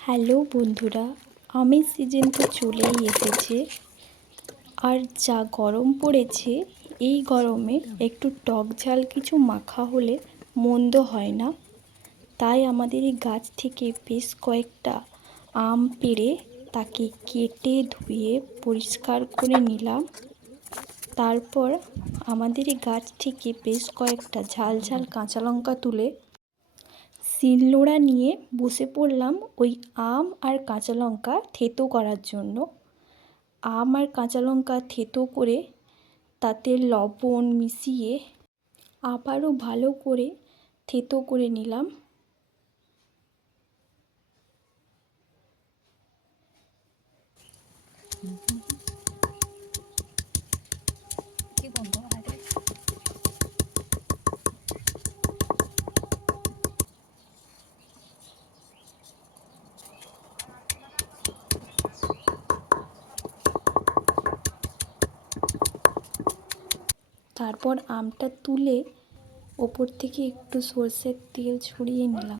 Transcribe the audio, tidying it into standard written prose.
Hello বন্ধুরা, আমের season তো চলেই এসেছে। আর যা গরম পড়েছে, এই গরমে একটু টক ঝাল কিছু মাখা হলে মন্দ হয় না। তাই আমাদের এই গাছ থেকে বেশ কয়েকটা আম পেড়ে তাকে কেটে ধুয়ে পরিষ্কার করে নিলাম। তারপর আমাদের এই গাছ থেকে বেশ কয়েকটা ঝাল ঝাল কাঁচা লঙ্কা তুলে শিলনোড়া নিয়ে বসে পড়লাম ওই আম আর কাঁচা লঙ্কা থেতো করার জন্য। আম আর কাঁচা লঙ্কা থেতো করে তাতে লবণ মিশিয়ে আবারও ভালো করে থেতো করে নিলাম। তারপর আমটা তুলে ওপর থেকে একটু সর্ষের তেল ছড়িয়ে নিলাম।